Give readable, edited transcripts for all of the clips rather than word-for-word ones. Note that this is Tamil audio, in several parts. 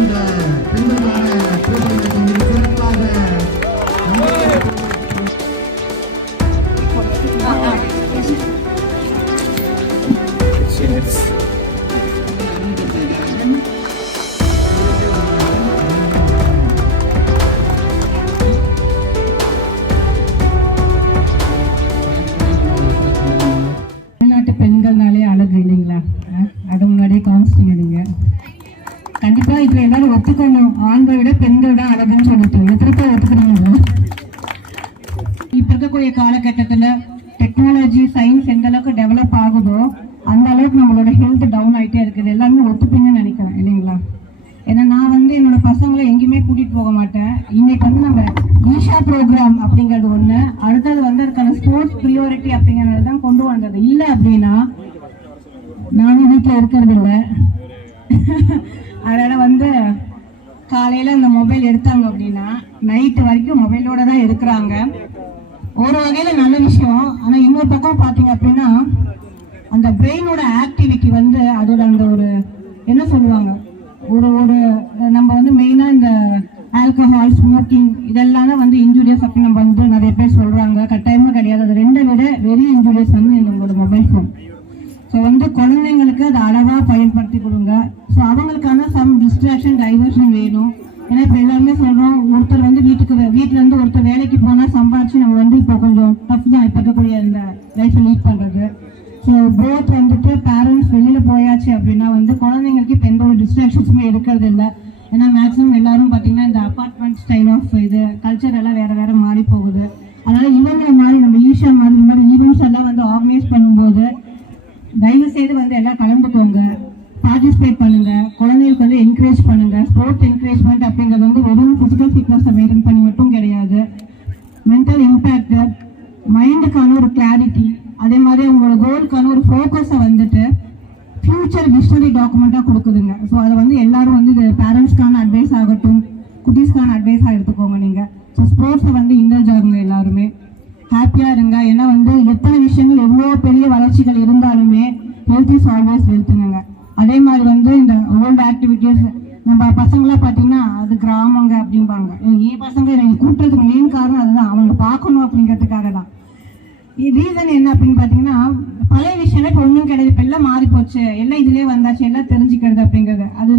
இந்த பெண்களுக்கான போட்டிகளை சிறப்பாக பெண்கள்னாலே அழகு இல்லைங்களா? அது முன்னாடியே காமிச்சிட்டீங்க நீங்க. கண்டிப்பா இப்ப எல்லாரும் ஒத்துக்கணும், ஆண்களை விட பெண்கள் தான் அழகுன்னு சொல்லிட்டு எத்தனை பேர் ஒத்துக்கிறீங்களா? இப்ப இருக்கக்கூடிய காலகட்டத்துல டெக்னாலஜி சயின்ஸ் எந்த அளவுக்கு டெவலப் ஆகுதோ அந்த அளவுக்கு நம்மளோட ஹெல்த் டவுன் ஆயிட்டே இருக்குது. எல்லாருமே ஒத்துப்பீங்கன்னு நினைக்கிறேன் இல்லைங்களா? ஏன்னா நான் என்னோட பசங்களை எங்கேயுமே கூட்டிட்டு போக மாட்டேன். இன்னைக்கு நம்ம ஈஷா ப்ரோக்ராம் அப்படிங்கிறது ஒண்ணு, அடுத்தது அதுக்கான ஸ்போர்ட்ஸ் ப்ரியாரிட்டி அப்படிங்கறது தான் கொண்டு வந்தது. இல்ல அப்படின்னா நானும் வீட்டுல இருக்கிறது இல்லை. அதனால காலையில இந்த மொபைல் எடுத்தாங்க அப்படின்னா நைட்டு வரைக்கும் மொபைலோட தான் இருக்கிறாங்க. ஒரு வகையில நல்ல விஷயம். ஆனா இன்னொரு பக்கம் பாத்தீங்க அப்படின்னா அந்த பிரெயினோட ஆக்டிவிட்டி அதோட அந்த ஒரு என்ன சொல்லுவாங்க, ஒரு நம்ம மெயினா இந்த ஆல்கஹால் ஸ்மோக்கிங் இதெல்லாம் தான் இன்ஜூரியஸ் அப்படின்னு நம்ம நிறைய பேர் சொல்றாங்க. கட்டாயமா கிடையாது. அது ரெண்டை விட வெரி இன்ஜூரியஸ் நம்மளோட மொபைல் போன். ஸோ குழந்தைங்களுக்கு அதை அளவா பயன்படுத்தி கொடுங்க. ஸோ அவங்களுக்கான சம் டிஸ்ட்ராக்ஷன் டைவர்ஷன் வேணும். ஏன்னா இப்போ எல்லாருமே சொல்றோம், ஒருத்தர் வீட்டுல இருந்து ஒருத்தர் வேலைக்கு போனா சம்பாதிச்சு நம்ம இப்போ கொஞ்சம் டஃப் தான் இப்போ இருக்கக்கூடிய இந்த லைஃப் லீட் பண்றது. ஸோ போத் பேரண்ட்ஸ் வெளியில போயாச்சு அப்படின்னா குழந்தைங்களுக்கு இப்போ எந்த ஒரு டிஸ்ட்ராக்ஷன்ஸுமே இருக்கிறது இல்லை. ஏன்னா மேக்ஸிமம் எல்லாரும் பார்த்தீங்கன்னா இந்த அபார்ட்மெண்ட் ஸ்டைல் ஆஃப் இது கல்ச்சர் எல்லாம் வேற மாறி போகுது. அதனால இவங்களை மாதிரி நம்ம ஈஷா மாதிரி இந்த மாதிரி ஈவெண்ட்ஸ் எல்லாம் ஆர்கனைஸ் பண்ணும்போது தயவு செய்து எல்லாம் கலந்துக்கோங்க, பார்ட்டிசிபேட் பண்ணுங்க, குழந்தைகளுக்கு என்கரேஜ் பண்ணுங்க. ஸ்போர்ட்ஸ் என்கரேஜ்மெண்ட் அப்படிங்கிறது வெறும் பிசிக்கல் ஃபிட்னஸை மெயின்டைன் பண்ணி மட்டும் கிடையாது. மென்டல் இம்பேக்ட், மைண்டுக்கான ஒரு கிளாரிட்டி, அதே மாதிரி உங்களோட கோலுக்கான ஒரு ஃபோக்கஸை ஃபியூச்சர் ஹிஸ்டரி டாக்குமெண்டா கொடுக்குதுங்க. ஸோ அதை எல்லாரும் இது பேரண்ட்ஸ்க்கான அட்வைஸ் ஆகட்டும், குட்டீஸ்க்கான அட்வைஸாக எடுத்துக்கோங்க. நீங்க ஸோ ஸ்போர்ட்ஸை இன்டர்ஜ் ஆகுங்க, எல்லாருமே ஹாப்பியா இருங்க. ஏன்னா எத்தனை விஷயங்கள் எவ்வளோ பெரிய வளர்ச்சிகள் இருந்தாலுமே ஹெல்த் இஸ் ஆல்வேஸ் வெல்த்துங்க. அதே மாதிரி இந்த ஓல்டு ஆக்டிவிட்டிஸ் நம்ம பசங்களாம் பார்த்தீங்கன்னா அது கிராமங்க அப்படிம்பாங்க. என் பசங்க எனக்கு கூட்டுறதுக்கு மெயின் காரணம் அதுதான், அவங்க பார்க்கணும் அப்படிங்கிறதுக்காக தான். ரீசன் என்ன அப்படின்னு பார்த்தீங்கன்னா பழைய விஷயம் இப்போ ஒன்றும் கிடையாது, இப்போ எல்லாம் மாறி போச்சு, எல்லாம் இதுலேயே வந்தாச்சு, எல்லாம் தெரிஞ்சுக்கிறது அப்படிங்கிறது அது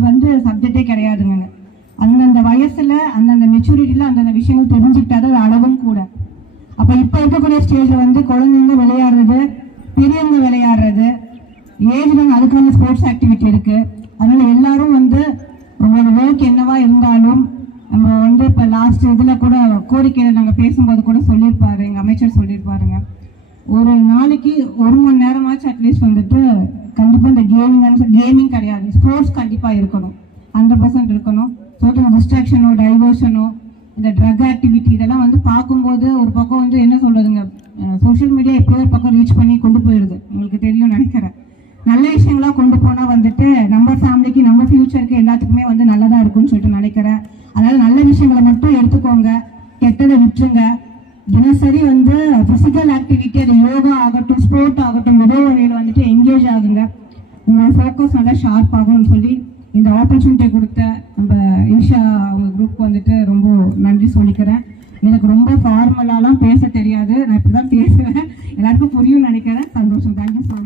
சப்ஜெக்டே கிடையாதுங்க. அந்தந்த வயசுல அந்தந்த மெச்சூரிட்டியில அந்தந்த விஷயங்கள் தெரிஞ்சுக்கிட்டாது அது அளவும் கூட. அப்போ இப்போ இருக்கக்கூடிய ஸ்டேஜில் குழந்தைங்க விளையாடுறது, பெரியவங்க விளையாடுறது, ஏஜ்ல அதுக்கான ஸ்போர்ட்ஸ் ஆக்டிவிட்டி இருக்கு. அதனால எல்லாரும் உங்களோட ஒர்க் என்னவா இருந்தாலும் நம்ம இப்போ லாஸ்ட் இதில் கூட கோரிக்கையில் நாங்கள் பேசும்போது கூட சொல்லியிருப்பாரு, எங்கள் அமைச்சர் சொல்லியிருப்பாருங்க, ஒரு நாளைக்கு 1 மணி நேரமாச்சு அட்லீஸ்ட் கண்டிப்பாக இந்த கேமிங் கிடையாது, ஸ்போர்ட்ஸ் கண்டிப்பாக இருக்கணும், 100% இருக்கணும். ஸோ டிஸ்ட்ராக்ஷனோ டைவர்ஷனோ இந்த ட்ரக் ஆக்டிவிட்டி இதெல்லாம் பார்க்கும்போது ஒரு பக்கம் என்ன சொல்றதுங்க, சோஷியல் மீடியா எப்படியோ ஒரு பக்கம் ரீச் பண்ணி கொண்டு போயிடுது, உங்களுக்கு தெரியும் நினைக்கிறேன். நல்ல விஷயங்களா கொண்டு போனா நம்ம ஃபேமிலிக்கு நம்ம ஃபியூச்சருக்கு எல்லாத்துக்குமே நல்லதா இருக்குன்னு சொல்லிட்டு நினைக்கிறேன். அதனால நல்ல விஷயங்களை மட்டும் எடுத்துக்கோங்க, கெட்டதை விட்டுருங்க. தினசரி பிசிக்கல் ஆக்டிவிட்டி, அது யோகா ஆகட்டும் ஸ்போர்ட் ஆகட்டும் ஏதோ வகையில் என்கேஜ் ஆகுங்க. உங்களோட ஃபோக்கஸ் நல்லா ஷார்ப் ஆகும்னு சொல்லி இந்த ஆப்பர்ச்சுனிட்டி கொடுத்த நம்ம ஈஷா அவங்க குரூப் ரொம்ப நன்றி சொல்லிக்கிறேன். எனக்கு ரொம்ப ஃபார்மலாலாம் பேச தெரியாது, நான் இப்படிதான் பேசுவேன், எல்லாருக்கும் புரியும் நினைக்கிறேன். சந்தோஷம். தேங்க்யூ.